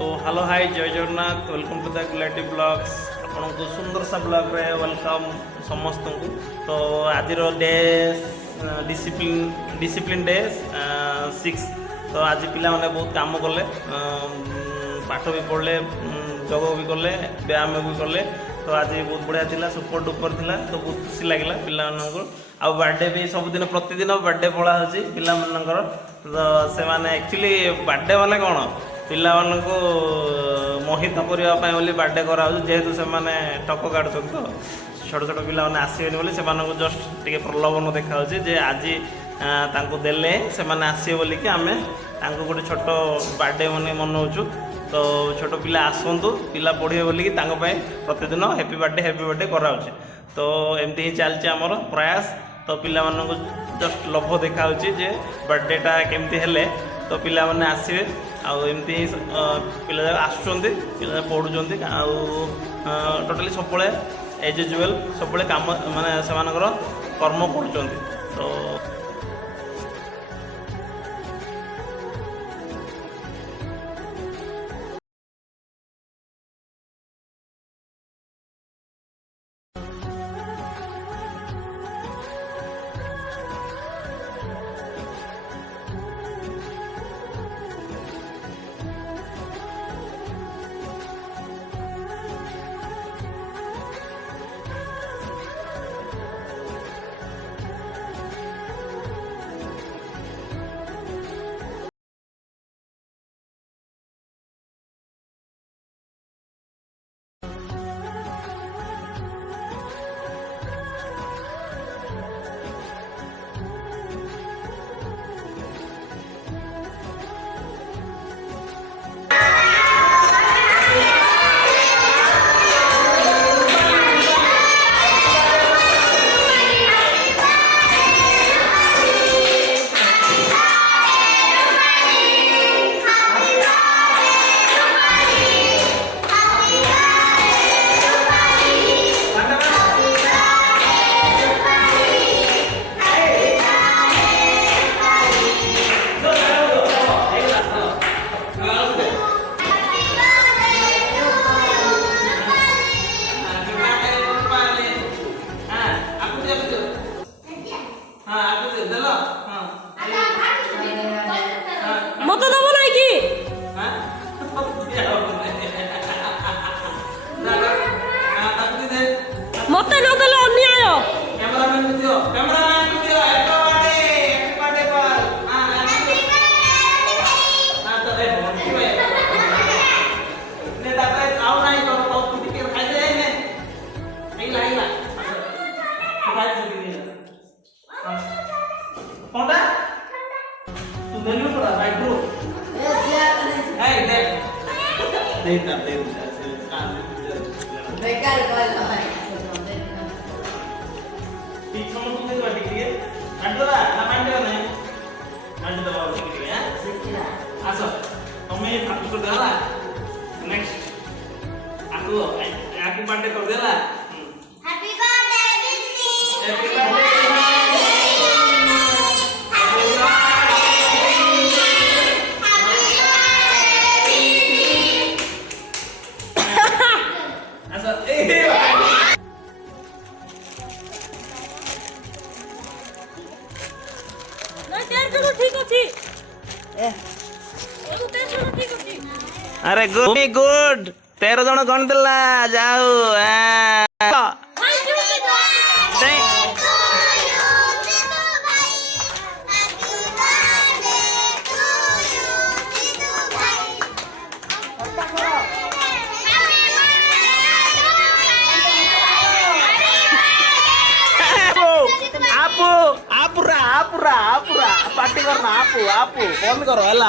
तो hello hi जय Jagannath welcome to the creative blogs आपन को सुंदर सा ब्लॉग रे वेलकम समस्त को। तो आज डे डिसिप्लिन डे 6। तो आज पिला माने बहुत काम कले पाठ भी पढ़ले जोग भी कले व्यायाम भी कले। तो आज बहुत बढ़िया थिला सुपर डुपर थिला। तो बहुत खुशी लगिला पिला मानकर आ बर्थडे भी सबुदिन प्रतिदिन बर्थडे पड़ा होची पिला मानकर। तो से माने एक्चुअली बर्थडे माने कोन पिला माननको मोहित करबा पय बोली बर्थडे करा हो जेहेतु से माने टक काढछन। तो छोट छोट पिला माने आसीबेनी बोली से मानको जस्ट टिके प्रलोभन देखा होची जे आज तांको देले से माने आसी बोली कि आमे तांको गोटे छोट बर्थडे माने मनौछु। तो छोट पिला आसंतु पिला पढ़े बोली कि तांको पय प्रतिदिन हैप्पी बर्थडे करा होची। तो एमती ही चलछि हमर प्रयास। तो पिला मानको जस्ट लोभ देखा होची जे बर्थडेटा केमती हेले तो पिला माने आसीबे आउ एमती पिला आसुचंती पिला पढ़ुचंती आउ टोटली सबले एज यूजुअल सबले काम माने सेमानकर कर्म पढ़ुचंती। तो मत दब नहीं कि मत न देले अन्याय कैमरामैन दियो हैप्पी बर्थडे पर हां तो दे मोटी भाई ने दादा आओ नहीं तो तो टिकट खाई दे ने आइला खाई दे कोंडा तू देलु पड़ा भाई ब्रो ए दे बेकार कॉल है पीछे में तुम देखो टिकट अंडोरा ना माइंड नहीं माइंड दबाओ टिकट है सिखला आसो तुम्हें हाथ कर देला नेक्स्ट आको हैप्पी बर्थडे कर देला हैप्पी बर्थडे दीदी हैप्पी बर्थडे ठीक अछि ठीक अछि अरे गुड 13 जन गण देला जाओ आपुरा पार्टी करना आपु बंद करो हला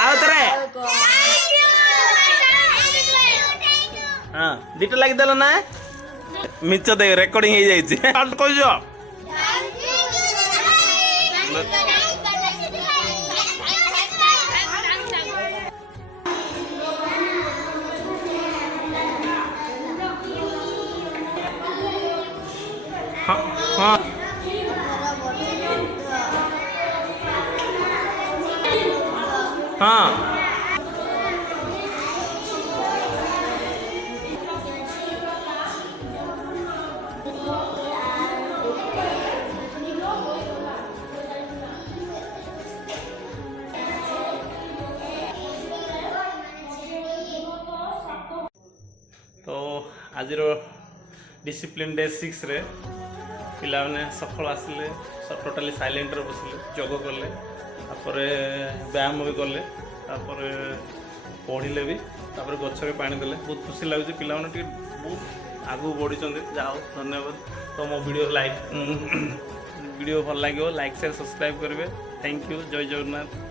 आओ तरे हां दिट लाग देला ना मिच दे रिकॉर्डिंग हो जाई छी काट को जो हां ହଁ तो आज डिसिप्लिन डे 6 रे पिलाने सफल आसिले टोटाली साइलेंट रे बसिले जोग कले तापर व्यायाम भी कले तापर पढ़िले भी तापर गछ रे पानी देले बहुत खुशी लागुଛି पिलाने टी बहुत आगु बढ़ी जाओ धन्यवाद तो मो वीडियो भल लगे लाइक शेयर सब्सक्राइब करेंगे थैंक यू जय जगन्नाथ।